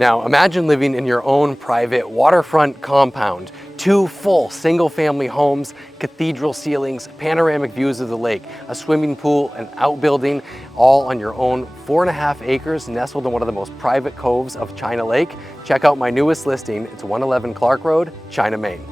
Now imagine living in your own private waterfront compound. 2 full single-family homes, cathedral ceilings, panoramic views of the lake, a swimming pool, an outbuilding, all on your own 4.5 acres nestled in one of the most private coves of China Lake. Check out my newest listing. It's 111 Clark Road, China, Maine.